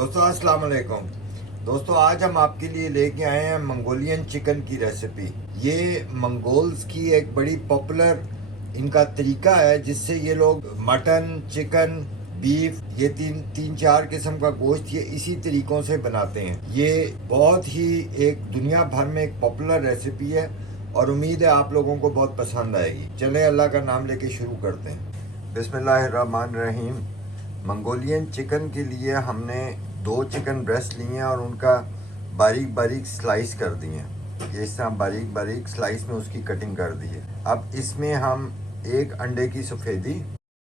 दोस्तों अस्सलाम वालेकुम। दोस्तों आज हम आपके लिए लेके आए हैं मंगोलियन चिकन की रेसिपी। ये मंगोल्स की एक बड़ी पॉपुलर इनका तरीका है जिससे ये लोग मटन, चिकन, बीफ, ये तीन चार किस्म का गोश्त ये इसी तरीकों से बनाते हैं। ये बहुत ही एक दुनिया भर में एक पॉपुलर रेसिपी है और उम्मीद है आप लोगों को बहुत पसंद आएगी। चलें अल्लाह का नाम लेके शुरू करते हैं। बिस्मिल्लाहिर्रहमानिर्रहीम। मंगोलियन चिकन के लिए हमने 2 चिकन ब्रेस्ट लिए हैं और उनका बारीक बारीक स्लाइस कर दिए हैं। ये इस तरह बारीक बारीक स्लाइस में उसकी कटिंग कर दी है। अब इसमें हम 1 अंडे की सफ़ेदी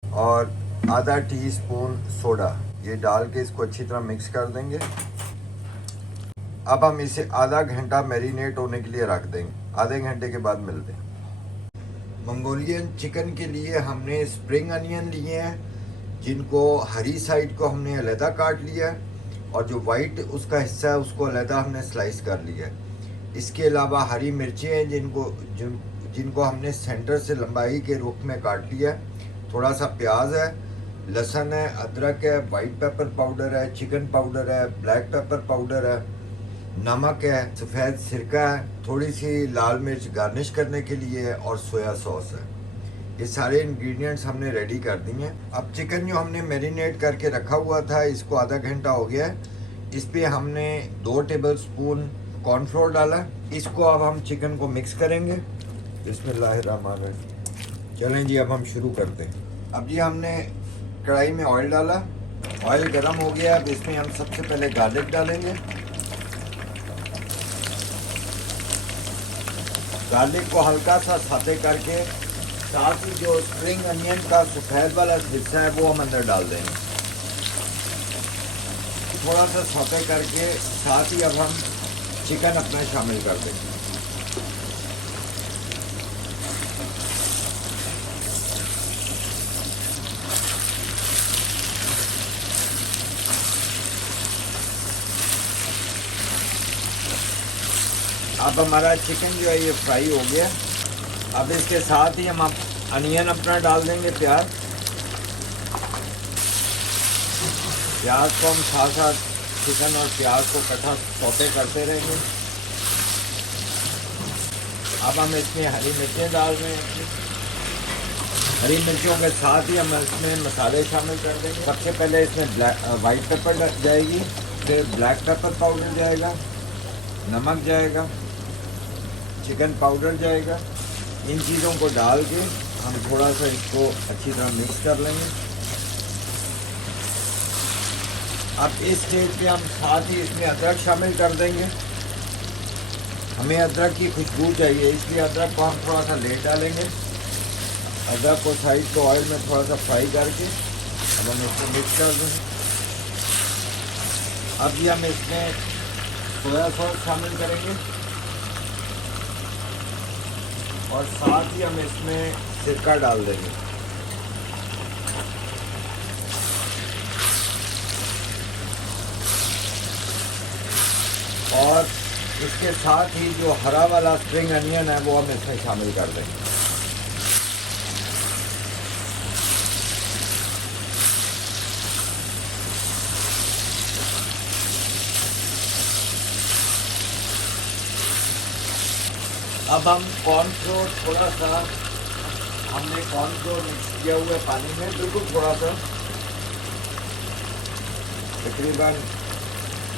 और आधा टीस्पून सोडा ये डाल के इसको अच्छी तरह मिक्स कर देंगे। अब हम इसे आधा घंटा मैरिनेट होने के लिए रख देंगे। आधे घंटे के बाद मिलते हैं। मंगोलियन चिकन के लिए हमने स्प्रिंग अनियन लिए हैं जिनको हरी साइड को हमने अलहदा काट लिया है और जो वाइट उसका हिस्सा है उसको अलहदा हमने स्लाइस कर लिया है। इसके अलावा हरी मिर्चें हैं जिनको हमने सेंटर से लंबाई के रुख में काट लिया है। थोड़ा सा प्याज है, लहसुन है, अदरक है, वाइट पेपर पाउडर है, चिकन पाउडर है, ब्लैक पेपर पाउडर है, नमक है, सफ़ेद सिरका है, थोड़ी सी लाल मिर्च गार्निश करने के लिए है और सोया सॉस है। ये सारे इंग्रेडिएंट्स हमने रेडी कर दिए हैं। अब चिकन जो हमने मैरिनेट करके रखा हुआ था इसको आधा घंटा हो गया है। इस पे हमने 2 टेबलस्पून कॉर्नफ्लोर डाला। इसको अब हम चिकन को मिक्स करेंगे। बिस्मिल्लाहिर्रहमानिर्रहीम। चलें जी अब हम शुरू करते हैं। अब जी हमने कढ़ाई में ऑयल डाला, ऑयल गर्म हो गया। अब इसमें हम सबसे पहले गार्लिक डालेंगे। गार्लिक को हल्का सा साते करके साथ ही जो स्प्रिंग अनियन का सफ़ेद वाला हिस्सा है वो हम अंदर डाल देंगे। थोड़ा सा सौते करके साथ ही अब हम चिकन अपना शामिल कर देंगे। अब हमारा चिकन जो है ये फ्राई हो गया। अब इसके साथ ही हम अनियन अपना डाल देंगे। प्याज को हम साथ साथ चिकन और प्याज को इकट्ठा सौते करते रहेंगे। अब हम इसमें हरी मिर्चें डाल रहे हैं। हरी मिर्चों के साथ ही हम इसमें मसाले शामिल कर देंगे। सबसे पहले इसमें वाइट पेपर जाएगी, फिर ब्लैक पेपर पाउडर जाएगा, नमक जाएगा, चिकन पाउडर जाएगा। इन चीज़ों को डाल के हम थोड़ा सा इसको अच्छी तरह मिक्स कर लेंगे। अब इस स्टेज पे हम साथ ही इसमें अदरक शामिल कर देंगे। हमें अदरक की खुशबू चाहिए इसलिए अदरक को हम थोड़ा सा लेट डालेंगे। अदरक को साइड को ऑयल में थोड़ा सा फ्राई करके अब हम इसको मिक्स कर देंगे। अब ये हम इसमें सोया सॉस शामिल करेंगे और साथ ही हम इसमें सिरका डाल देंगे। और इसके साथ ही जो हरा वाला स्प्रिंग अनियन है वो हम इसमें शामिल कर देंगे। अब हम कॉर्नफ्लोर थोड़ा सा हमने कॉर्नफ्लोर मिक्स किया हुआ है पानी में, बिल्कुल थोड़ा सा, तकरीबन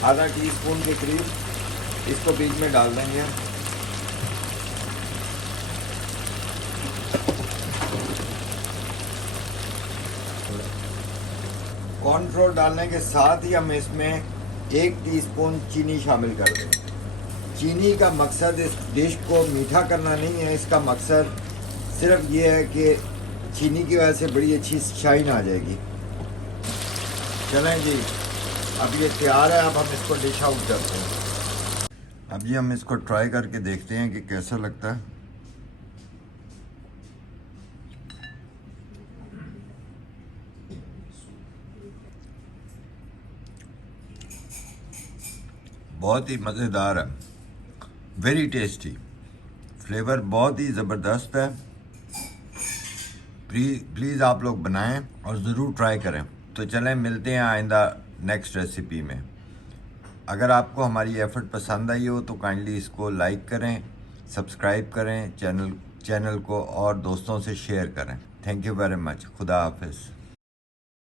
आधा टीस्पून के करीब इसको बीच में डाल देंगे। कॉर्नफ्लोर डालने के साथ ही हम इसमें 1 टीस्पून चीनी शामिल कर देंगे। चीनी का मकसद इस डिश को मीठा करना नहीं है, इसका मकसद सिर्फ ये है कि चीनी की वजह से बड़ी अच्छी शाइन आ जाएगी। चलें जी अब ये तैयार है। अब हम इसको डिश आउट करते हैं। अब ये हम इसको ट्राई करके देखते हैं कि कैसा लगता है। बहुत ही मज़ेदार है, वेरी टेस्टी, फ्लेवर बहुत ही ज़बरदस्त है। प्लीज़ आप लोग बनाएं और ज़रूर ट्राई करें। तो चलें मिलते हैं आइंदा नेक्स्ट रेसिपी में। अगर आपको हमारी एफर्ट पसंद आई हो तो काइंडली इसको लाइक करें, सब्सक्राइब करें चैनल को और दोस्तों से शेयर करें। Thank you very much. खुदा हाफिज़।